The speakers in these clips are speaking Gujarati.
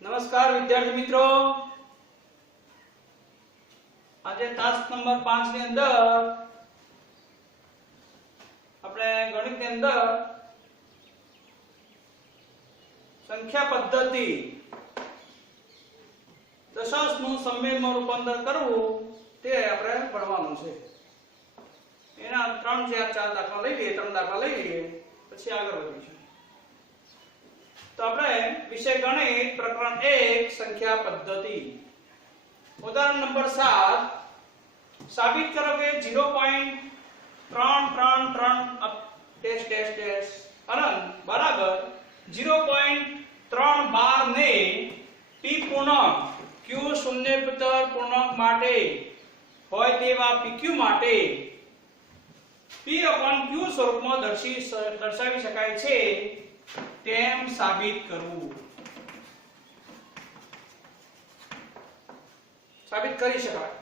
નમસ્કાર વિદ્યાર્થી મિત્રો, આજે ટાસ્ક નંબર 5 ની અંદર આપણે ગણિતની અંદર સંખ્યા પદ્ધતિ દશાંશનું સમયમાં રૂપાંતર કરવું તે આપણે ભણવાનું છે. એના 3 4 દાખલા લઈ લઈએ, 3 દાખલા લઈ લઈએ પછી આગળ વધીશું. तो આપણે વિષય ગણિત પ્રકરણ 1 સંખ્યા પદ્ધતિ ઉદાહરણ નંબર 7 સાબિત કરો કે 0.333 ડેશ ડેશ ડેશ અનંત બરાબર 0.312 ને p પૂર્ણાંક q શૂન્યોત્તર પૂર્ણાંક માટે હોય તેવા pq માટે p/q સ્વરૂપમાં દર્શાવી શકાય છે તેમ સાબિત કરવું. સાબિત કરી શકાય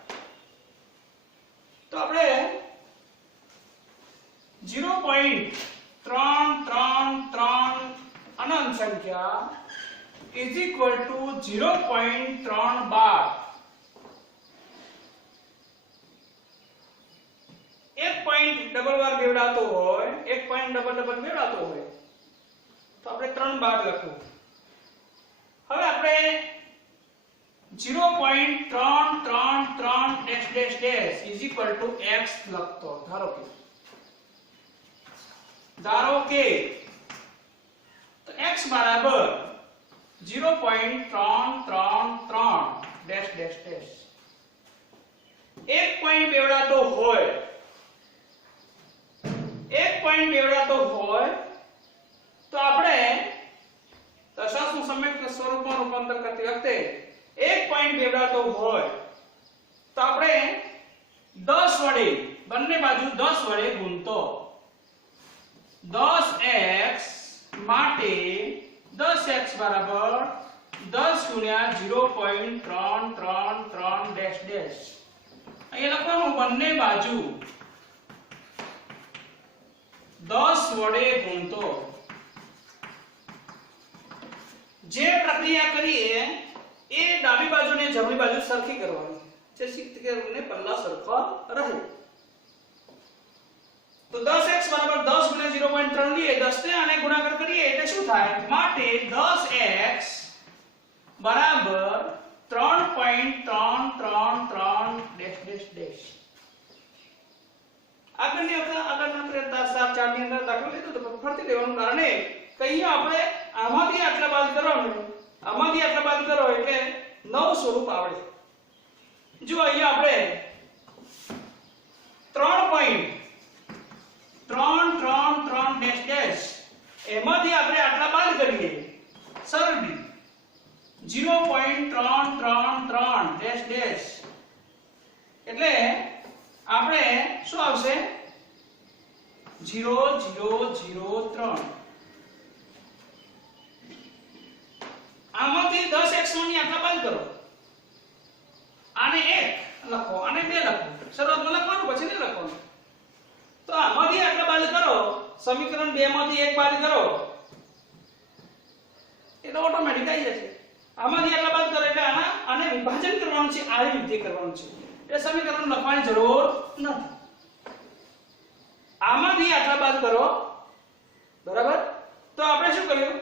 તો આપણે 0.333 અનંત સંખ્યા is equal to 0.312 એક પોઈન્ટ ડબલ વાર બેવડાતો હોય, એક પોઈન્ટ ડબલ બેવડાતો હોય તો આપણે 3 બાર લખવું. હવે આપણે 0.333 dash dash dash is equal to x લખતો. ધારો કે તો x બરાબર 0.333 ડેશ ડેશ ડેશ એક પોઈન્ટ બેવડાતો હોય, એક પોઈન્ટ બેવડાતો હોય તો આપણે દશાંશનું સમયક સ્વરૂપમાં રૂપાંતર કરતી વખતે એક પોઈન્ટ બેવડાતો હોય તો આપણે 10 વડે બંને બાજુ 10 વડે ગુણતો 10x માટે 10x બરાબર 10 ગુણ્યા 0.333 ડેશ ડેશ અહીંયા લખવાનું બંને બાજુ 10 વડે ગુણતો. જે પ્રક્રિયા કરીએ એ ડાબી બાજુ ને જમણી બાજુ સરખી કરવાની છે, જેથી કરીને પલ્લા સરખા રહે. તો 10x બરાબર 10 ગુણ્યા 0.3 લઈએ, 10 ને આને ગુણાકાર કરીએ એટલે શું થાય? માટે 10x બરાબર 3.333 ડેશ ડેશ ડેશ. આગળની પ્રયત્ન 7 4 ની અંદર દાખલો લીધો તો ફરતી લેવાનું કારણ એ કે અહીંયા આપણે આમાંથી આટલા બાદ કરવાનું, આમાંથી આટલા બાદ કરો એટલે નવ સ્વરૂપ આવડે. જો અહીંયા આપણે 3.333 ડેશ ડેશ એમાંથી આપણે આટલા બાદ કરીએ સરળી 0.333 ડેશ ડેશ એટલે આપણે શું આવશે 0003. આમાંથી 10x ની આટલા બાદ કરો, આને 1 લખો, આને 2 લખો, શરૂઆતમાં લખવાનું પછી નહીં લખવાનું. તો આમાંથી આટલા બાદ કરો, સમીકરણ 2 માંથી 1 બાદ કરો એટલે ઓટોમેટિક આવી જશે. આમાંથી આટલા બાદ કરો એટલે આને વિભાજન કરવાનું છે, આ રીતે કરવાનું છે. એ સમીકરણ લખવાની જરૂર નથી. આમાંથી આટલા બાદ કરો બરાબર. તો આપણે શું કર્યું?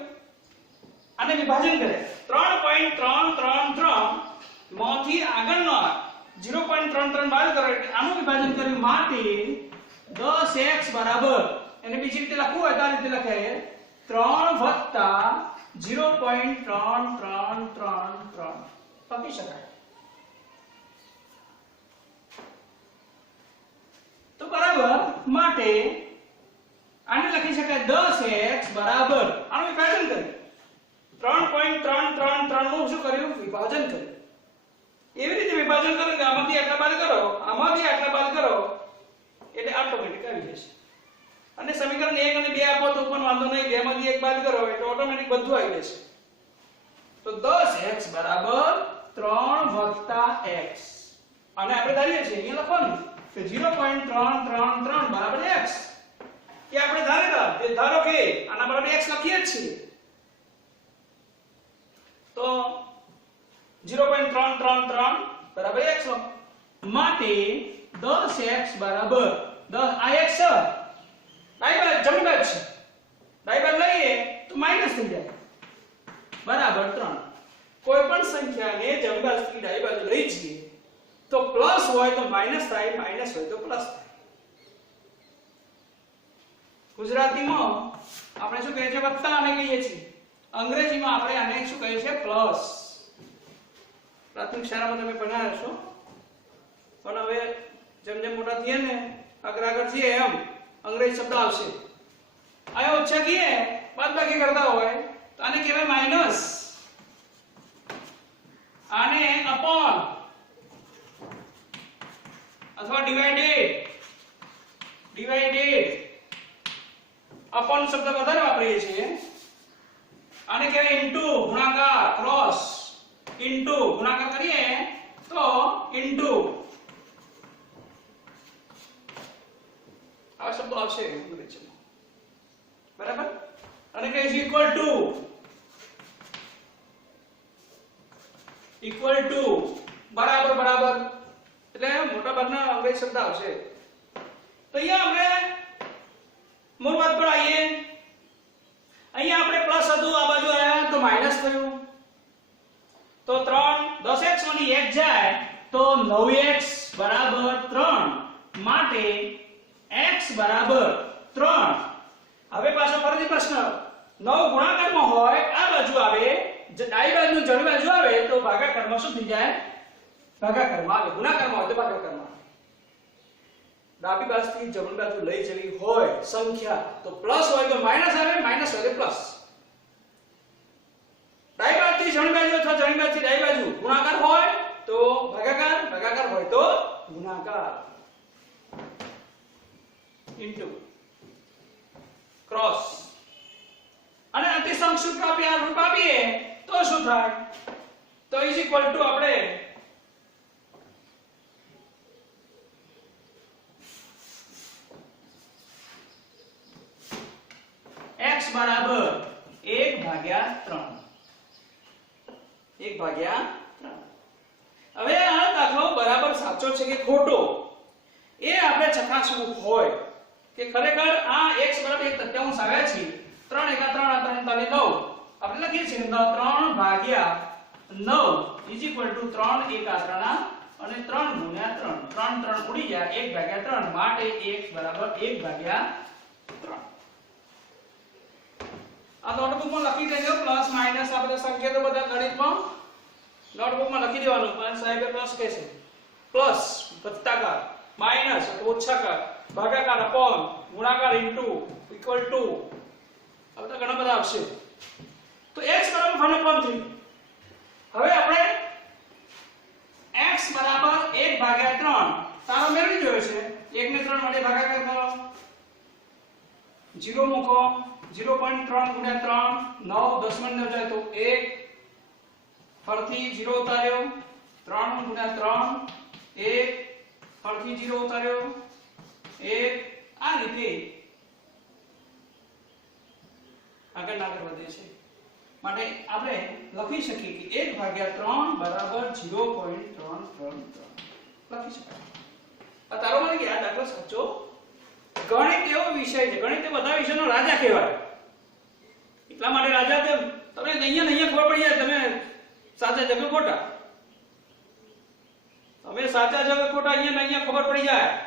આને વિભાજન કરે 3.333 માંથી આગળનો 0.33 બાદ કરો એટલે આનું વિભાજન કર્યું માટે 10x બરાબર એને બીજી રીતે લખવું હોય તો આ રીતે લખાય 3 + 0.3333 લખી શકાય. તો બરાબર માટે આને લખી શકાય 10x બરાબર આનું વિભાજન કર્યું 3.333 નું શું કર્યું? વિભાજન કર્યું. એવી રીતે વિભાજન કરો કે આમાંથી આટલા બાદ કરો, આમાંથી આટલા બાદ કરો એટલે ઓટોમેટિક આવી જશે. અને સમીકરણ 1 અને 2 આપો તો પણ વાંધો નહીં, 2 માંથી 1 બાદ કરો એટલે ઓટોમેટિક બધું આવી જશે. તો 10x બરાબર 3 + x અને આપણે ધારીએ છીએ અહીંયા લખવાનું કે 0.333 બરાબર x કે આપણે ધારો કે આના બરાબર x લખીએ જ છીએ. તો 0.333 બરાબર x નો માટે 10x બરાબર 10 આ x છે ડાબી બાજુ જમણી બાજુ છે ડાબી બાજુ લઈએ તો માઈનસ થઈ જાય બરાબર 3 કોઈ પણ સંખ્યાને જમણી બાજુથી ડાબી બાજુ લઈ જઈએ તો પ્લસ હોય તો માઈનસ થાય માઈનસ હોય તો પ્લસ થાય ગુજરાતીમાં આપણે શું કહીએ છીએ વત્તા અને કહીએ છીએ અંગ્રેજીમાં આપણે આને શું કહીએ છીએ પ્લસ પ્રાથમિક શાળામાં તમે ભણ્યા હશો પણ હવે જેમ જેમ મોટા થઈએ ને આગળ થઈએ એમ અંગ્રેજી શબ્દ આવશે આયા ઓછા કીએ બાદબાકી કરતા હોય તો આને કહેવાય માઈનસ આને અપોન અથવા ડિવાઇડેડ અપોન શબ્દ વધારે વાપરીએ છીએ આને કહેવાય ઇન્ટુ ગુણાકાર ક્રોસ ઇન્ટુ ગુણાકાર કરીએ તો ઇન્ટુ આ શબ્દ આવશે અંગ્રેજીમાં બરાબર અને કહીએ છીએ ઇક્વલ ટુ બરાબર એટલે મોટા ભાગના અંગ્રેજી શબ્દ આવશે તો અહીંયા આપણે મૂળ વાત પર આવીએ અહીંયા આપણે પ્લસ હતું આ બાજુ આવ્યા તો માઈનસ થયું તો 3 10x માંથી 1 જાય તો 9x બરાબર 3 માટે x બરાબર 3 હવે પાછો ફરીથી પ્રશ્ન 9 ગુણાકારમાં હોય આ બાજુ આવે ડાબી બાજુ જમણી બાજુ આવે તો ભાગાકારમાં શું થઈ જાય ભાગાકારમાં આવે ગુણાકારમાં હોય તો ભાગાકારમાં ડાબી બાજુથી જમણી બાજુ લઈ જવી હોય સંખ્યા તો પ્લસ હોય તો માઈનસ આવે માઈનસ હોય તો પ્લસ ડાબી બાજુથી જમણી બાજુ અથવા જમણી બાજુથી ડાબી બાજુ ગુણાકાર હોય તો ભાગાકાર ભાગાકાર હોય તો ગુણાકાર ઇન્ટુ ક્રોસ અને અતિ સંક્ષિપ્ત આપણે આ રૂપ આપીએ તો શું થાય તો ઇઝ ઇક્વલ ટુ આપણે x બરાબર 1/3 1/3 હવે આ દાખલો બરાબર સાચો છે કે ખોટો એ આપણે ચકાસવું હોય કે ખરેખર આ x બરાબર 1 તત્યાંશ આવ્યા છે 3 × 3 = 9 આપણે લખીએ છીએ 3/9 3 એકાત્રના અને 3 × 3 3 ઉડી જાય 1/3 માટે x બરાબર 1/3 આ નોટબુકમાં લખી દેજો પ્લસ માઈનસ આ બધા સંકેતો બધા ગણિતમાં નોટબુકમાં લખી દેવાનું પણ સાહેબે પ્લસ કહેશે પ્લસ વત્તાકાર માઈનસ ઓછાકાર ભાગાકાર અપોન ગુણાકાર ઇન્ટુ ઇક્વલ ટુ આ બધા ઘણા બધા આવશે તો x બરાબર 1/3 હવે આપણે x બરાબર 1/3 તારો મેળવી જોયો છે 1 ને 3 વડે ભાગાકાર કરો 0 મૂકો 0.3 × 3 9 10 માં 9 જાય તો 1 ફરીથી 0 ઉતાર્યો 3 × 3 1 ફરીથી 0 ઉતાર્યો 1 આ રીતે આગળ વધે છે માટે આપણે લખી શકીએ કે 1/3 બરાબર 0.333 લખી શકાય આ તારો મને કે આ દાખલો સાચો ગણિત એવો વિષય છે ગણિત એ બધા વિષયનો રાજા કહેવાય એટલા માટે રાજા તે તમને અહીંયા ખબર પડી જાય તમે સાચા જગ ખોટા તમે સાચા જગ ખોટા અહીંયા ખબર પડી જાય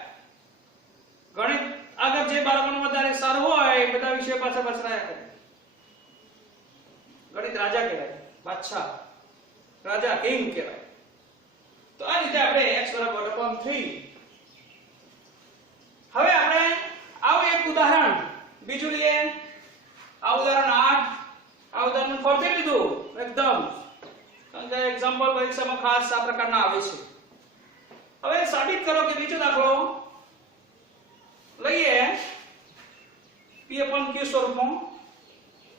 ગણિત આગળ જે બાળકોનો વધારે સારું હોય એ બધા વિષય પાછળ રહ્યા કરે ગણિત રાજા કહેવાય બાદશાહ રાજા કિંગ કહેવાય તો આ રીતે આપણે x બરાબર 3 હવે આપણે આવું એક ઉદાહરણ બીજું લઈએ આ ઉદાહરણ 8 આ ઉદાહરણ ફરથી લીધું એકદમ કારણ કે એક્ઝામ્પલ પરીક્ષામાં ખાસ આ પ્રકારના આવે છે હવે સાબિત કરો કે બીજો દાખલો લઈએ p/q સ્વરૂપમાં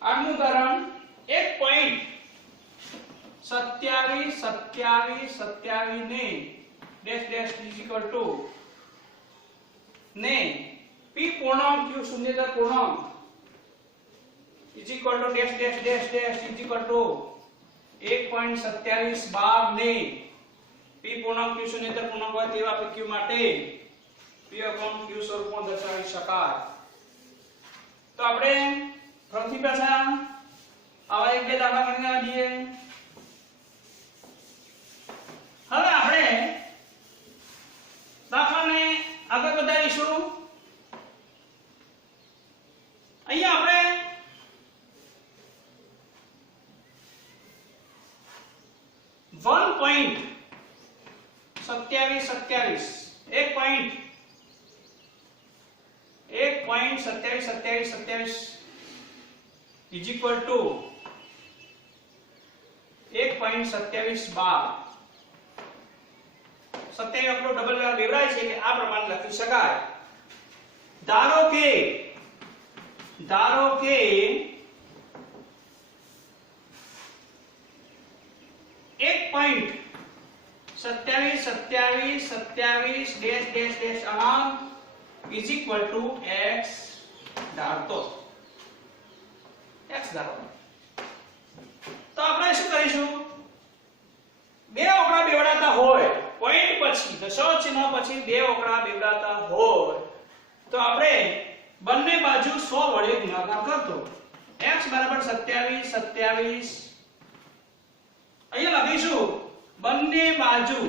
આનું ઉદાહરણ 1.27 ને ડેશ ડેશ ઇક્વલ ટુ ને p પૂર્ણાંક q શૂન્યતા પૂર્ણાંક equal to dash dash dash dash equal to 1.27 બાર ને p પૂર્ણાંક q શૂન્યેતર પૂર્ણાંક હોય તેવા pq માટે p/q સ્વરૂપમાં દર્શાવી શકાય. તો આપણે ફરીથી પાછા આવા એક બે દાખલા કરીને આવીએ. હવે આપણે દાખલાને આગળ વધારીશું. અહીંયા આપણે 1.27 is equal to 1.27 બાર 27 આપણો ડબલ વાર બેવડાય છે એટલે આ પ્રમાણે લખી શકાય. ધારો કે 1.27 અનંત is equal to x ધારતો x ધારો. તો આપણે શું કરીશું? બે ઓકળા બેવડાતા હોય પોઈન્ટ પછી દશાંશ ચિહ્ન પછી બે ઓકળા બેવડાતા હોય તો આપણે બંને બાજુ 100 વડે ગુણાકાર કરતો. x બરાબર 27 અહીંયા લખીશું બંને બાજુ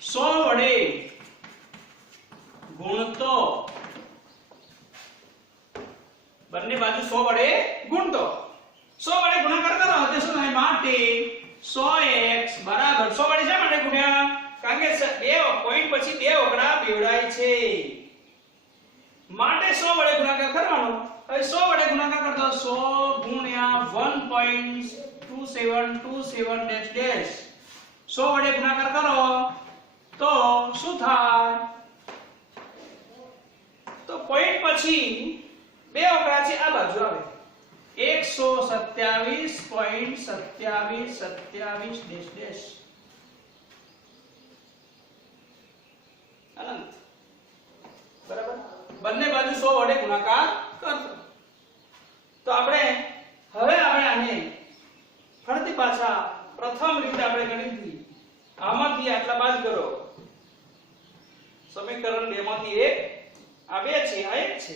100 વડે ગુણતો. બંને બાજુ 100 વડે ગુણતો. 100 વડે ગુણાકાર કરો તો શું થાય? માટે 100x બરાબર 100 વડે શા માટે ગુણ્યા? કારણ કે બે પોઈન્ટ પછી બે ઓકળા બેવડાય છે માટે 100 વડે ગુણાકાર કરવાનો. હવે 100 વડે ગુણાકાર કરતો 100 ગુણ્યા 1.2727 100 વડે ગુણાકાર કરો તો શું થાય? તો પોઈન્ટ પછી બે ઓકળા છે આ બાજુ આવે 127.27 અનંત બરાબર. બંને બાજુ 100 વડે ગુણાકાર કરતો. તો આપણે હવે આને ફરીથી પાછા પ્રથમ રીતે આપણે ગણી દીધી. આમાંથી આટલા બાદ કરો. સમીકરણ 2 માંથી એક આ બે છે આ એક છે.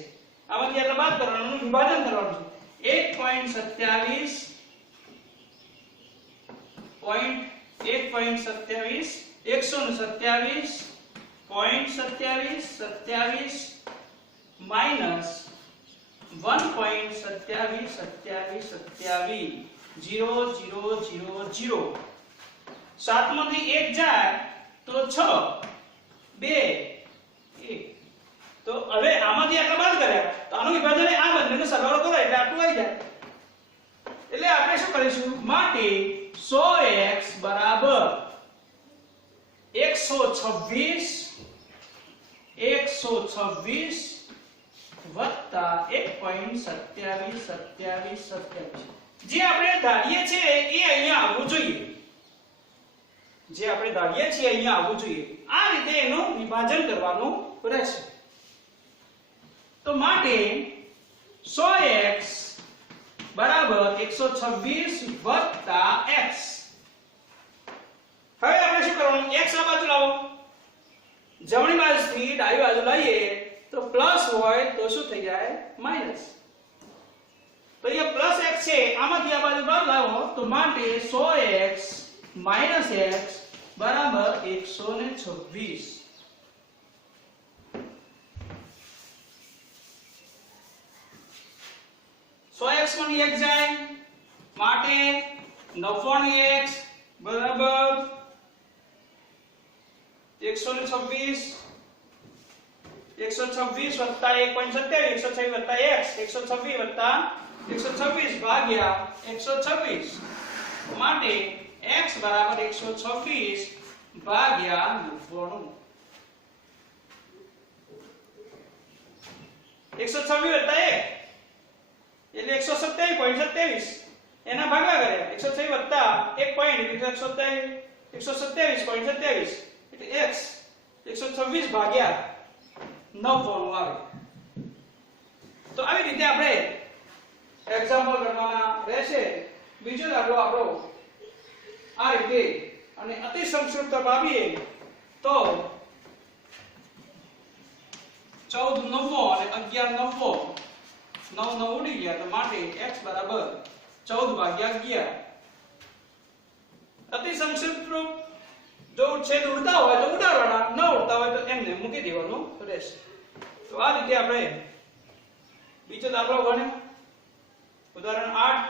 આમાંથી આટલા બાદ કરવાનું વિભાજન કરવાનું છે. 1.27 માઈનસ 1.27 સાતમાંથી એક જાય તો 6 2 1. તો હવે આમાંથી આટલા બાદ કર્યા તો આનું વિભાજન આ બંનેનો સરવાળો કરો એટલે આટલું આવી જાય. એટલે આપણે શું કરીશું? માટે 100x બરાબર 126 વત્તા 1.27 જે આપણે ધારીએ છે એ અહીંયા આવવું જોઈએ. આ રીતે એનું વિભાજન કરવાનું રહેશે. તો માટે 100x બરાબર 126 વત્તા x. હવે આપણે શું કરવાનું? x આ બાજુ લાવો. જમણી બાજુથી ડાબી બાજુ લઈએ તો પ્લસ હોય તો શું થઈ જાય? માઈનસ. તો અહીંયા પ્લસ x છે આમાંથી આ બાજુ બહાર લાવો તો માટે 100x માઈનસ x બરાબર 126. x માંથી x જાય માટે 99x બરાબર 126 વત્તા 1.27 126 વત્તા x 126 વત્તા 126 ભાગ્યા 126 માટે x બરાબર 126 ભાગ્યા 99. 126 વત્તા 1 એટલે 127.27 એના ભાગવા કર્યા 126 વત્તા 1 પોઈન્ટ એટલે 127.27 એટલે x 126 ભાગ્યા 99 આવે. તો આવી રીતે આપણે એક્ઝામ્પલ કરવાના રહેશે. બીજો દાખલો આપણો આ રીતે અને અતિ સંક્ષિપ્ત આપીએ તો 14 નવમો અને 11 નવમો 9 9 ઉડી ગયા તો માટે x બરાબર 14/11 અતિ સંક્ષિપ્ત રૂપ જો છેદ ઉડતા હોય તો ઉડાડવાના ન ઉડતા હોય તો એમને મૂકી દેવાનું રહેશે તો આ રીતે આપણે બીજો દાખલો ગણ્યો ઉદાહરણ 8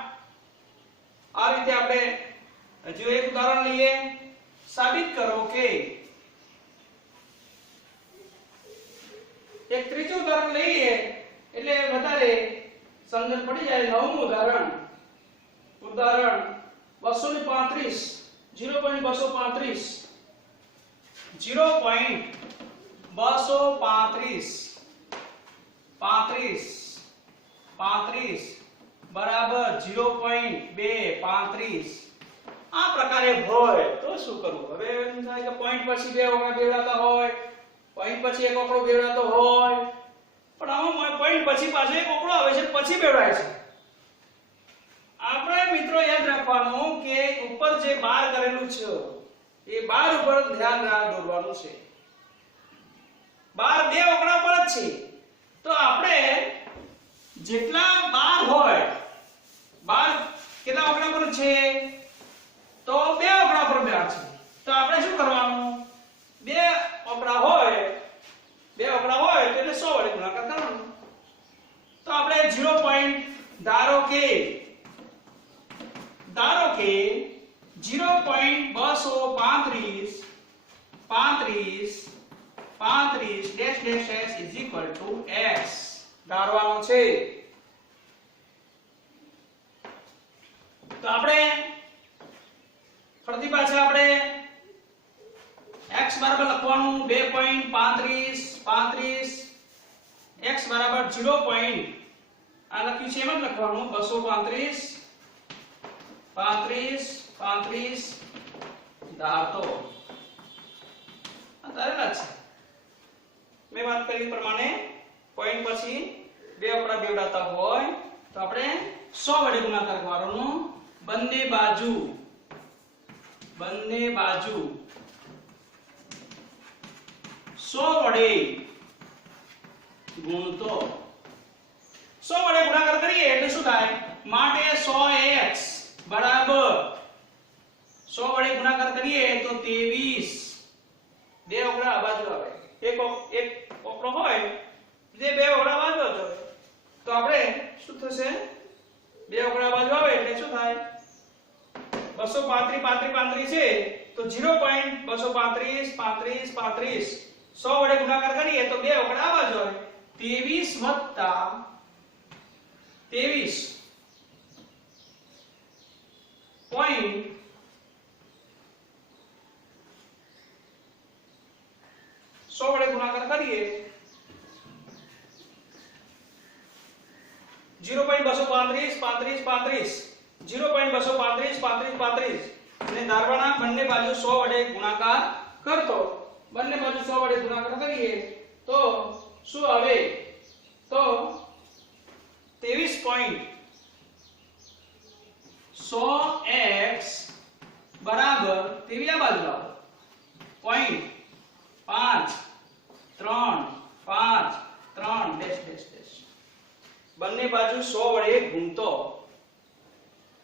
આ રીતે આપણે હજુ એક ઉદાહરણ લઈએ સાબિત કરો કે એક ત્રીજું ઉદાહરણ લઈએ એટલે વધારે સમજણ પડી જાય નવમું ઉદાહરણ 235 0.235 બરાબર 0.235 આ પ્રકારે હોય તો શું કરવું હવે એમ થાય કે પોઈન્ટ પછી બે ઓકડા બેવડાતા હોય પોઈન્ટ પછી એક ઓકડો બેવડાતો હોય પણ આમાં પોઈન્ટ પછી પાછો એક ઓકડો આવે છે પછી બેવડાય છે આપણે મિત્રો યાદ રાખવાનું કે ઉપર જે બાર કરેલું છે એ બાર ઉપર ધ્યાન દોરવાનું છે બાર બે ઓકડા પર જ છે તો આપણે જેટલા બાર હોય બાર કેટલા ઓકડા પર છે તો બે ઓકડા પર બાર છે તો આપણે શું કરવાનું બે ઓકડા હોય તો એટલે 100 વડે ગુણાકાર કરવાનો તો આપણે 0. ધારો કે 0.235 dash dash s is equal to x ધારવાનું છે તો આપણે ફરીથી પાછા આપણે x બરાબર લખવાનું 2.35 x બરાબર 0. આ લખ્યું છે એમ જ લખવાનું 235 ધારતો આ ધારેલા છે મેં વાત કરી પ્રમાણે પોઈન્ટ પછી બે ઓકડા બેવડાતા હોય તો આપણે 100 વડે ગુણાકાર કરવાનો બંને બાજુ 100 વડે ગુણતો 100 વડે ગુણાકાર કરીએ એટલે શું થાય માટે 100x બરાબર 100 વડે ગુણાકાર કરીએ તો 23 બે ઓકડા આ બાજુ આવે એક ઓકડો હોય જે બે ઓકડા બાજુ આવે તો આપણે શું થશે બે ઓકડા બાજુ આવે એટલે શું થાય 235 છે તો 0.235 100 વડે ગુણાકાર કરીએ તો બે ઓકડા આ બાજુ આવે 23 પોઈન્ટ 100 વડે ગુણાકાર કરીએ 0.235 અને ધારવાના બંને બાજુ 100 વડે ગુણાકાર કરતો બંને બાજુ 100 વડે ગુણાકાર કરીએ તો શું આવે તો 23.100x બરાબર 23 આ બાજુ લાવો 0.533 ડેશ ડેશ ડેશ બંને બાજુ 100 વડે ગુણતો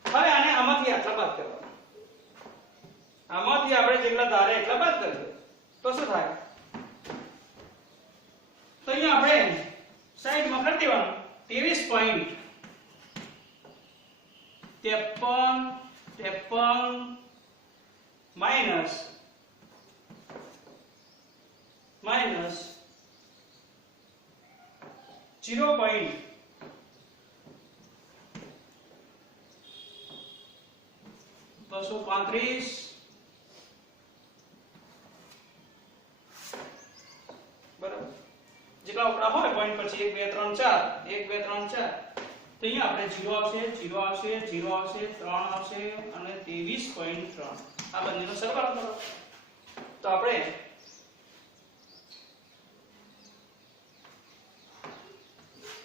હવે આને આમાંથી આટલા બાદ કરવાના આમાંથી આપણે જેટલા ધારે એટલા બાદ કરીએ તો શું થાય તો અહીંયા આપણે સાઈડમાં કરી દેવાનું 23.53 માઈનસ 0. બસો 35 બરાબર જેટલા ઓકડા હોય પોઈન્ટ પછી 1 2 3 4 તો અહીંયા આપણે 0 આવશે 3 આવશે અને 23.3 આ બંનેનો સરવાળો કરો તો આપણે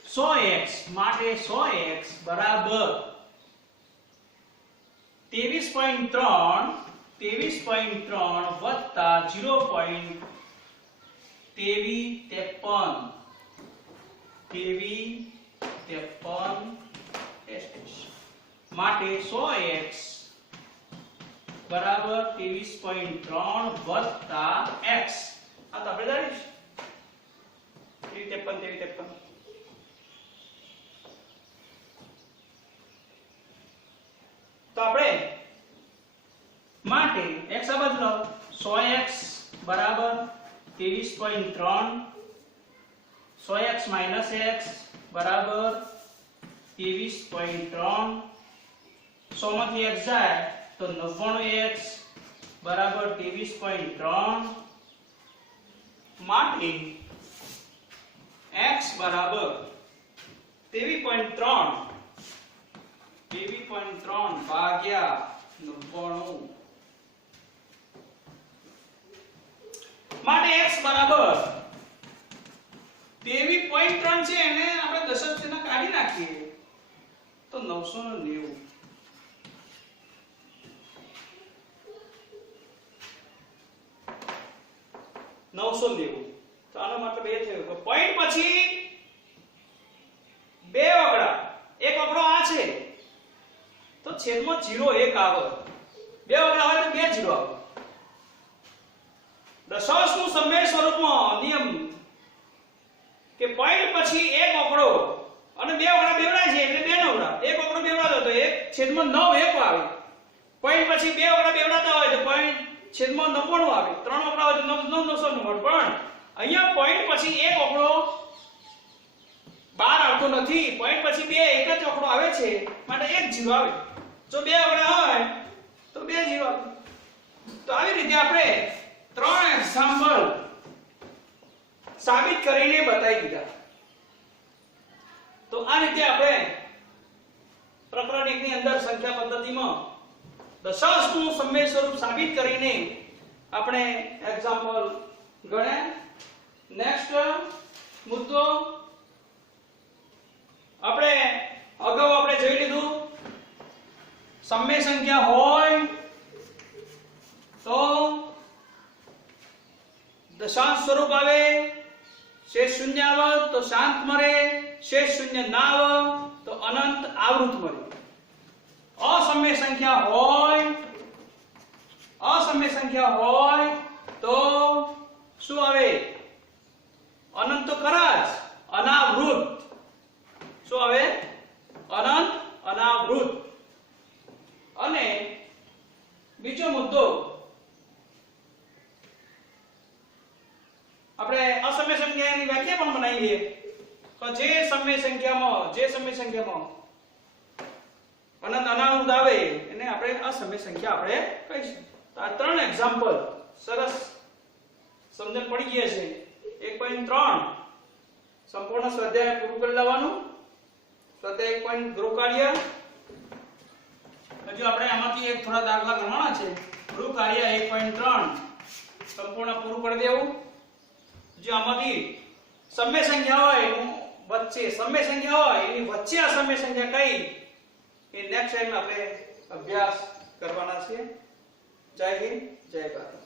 100x માટે 100x બરાબર 23.3 વત્તા 0.2353 માટે 100x બરાબર 23.3 વત્તા x. આ તો આપણે જાણીશું 2353. તો આપણે માટે x આ બાજુ લાવો 100x બરાબર 23.3 100x - x બરાબર 23.3 100 માંથી x જાય તો 99x બરાબર 23.3 માટે x બરાબર 23.3 ભાગ્યા 99 માટે x બરાબર 23.3 છે એને આપણે દશક ચિહ્ન કાઢી નાખીએ તો 990. તો આનો મતલબ એ થયો કે પોઈન્ટ પછી બે વગડા એક વગડો આ છે તો છેદમાં 0 1 આવે. બે વગડા હોય તો બે 0 આવે. દશાંશનું સમય સ્વરૂપમાં નિયમ કે પોઈન્ટ પછી એક વગડો અને બે વગડા બેવડાય છે એટલે બે નવડા. એક વગડો બેવડાતો તો એક છેદમાં 9 1 આવે. પોઈન્ટ પછી બે વગડા બેવડાતા હોય તો પોઈન્ટ છેદમાં 99 આવે. ત્રણ વગડા હોય તો 999 પણ અહીંયા પોઈન્ટ પછી એક વગડો બહાર આવતો નથી. પોઈન્ટ પછી બે એક જ વગડો આવે છે માટે એક 0 આવે. જો બે વગડા હોય તો બે 0 આવે. તો આવી રીતે આપણે ત્રણ એક્ઝામ્પલ સાબિત કરીને બતાવી દીધા. તો આ રીતે આપણે પ્રકરણ 1 ની અંદર સંખ્યા પદ્ધતિમાં દશાંશનું સમય સ્વરૂપ સાબિત કરીને આપણે એક્ઝામ્પલ ગણ્યા. નેક્સ્ટ મુદ્દો આપણે અગાઉ આપણે જોઈ લીધું સમય સંખ્યા હોય તો દશાંશ સ્વરૂપ આવે, શેષ શૂન્ય આવે તો શાંત મળે, શેષ શૂન્ય ના આવે તો અનંત આવૃત મળે. અસમય સંખ્યા હોય તો શું આવે? અનંત તો ખરા જ, અનાવૃત. શું આવે? અનંત અનાવૃત. અને બીજો મુદ્દો આપણે અસમય સંખ્યાની વ્યાખ્યા પણ બનાવી લઈએ. તો જે સમય સંખ્યામાં અનંત અનાવૃત આવે એને આપણે અસમય સંખ્યા આપણે કહીશું. તો આ ત્રણ એક્ઝામ્પલ સરસ સમજણ પડી ગઈ છે. 1.3 સંપૂર્ણ સ્વાધ્યાય પૂરું કરી લેવાનું. સ્વાધ્યાય 1 ગૃહ કાર્ય. હજુ આપણે આમાંથી એક થોડા દાખલા ગણવાના છે. ગૃહ કાર્ય 1.3 સંપૂર્ણ પૂરું કરી દેવું. જો આમાંથી સમય સંખ્યા હોય એનું વચ્ચે સમય સંખ્યા હોય એની વચ્ચે આ સમય સંખ્યા કઈ એ નેક્સ્ટ ટાઈમ આપણે અભ્યાસ કરવાના છે. જય હિન્દ, જય ભારત.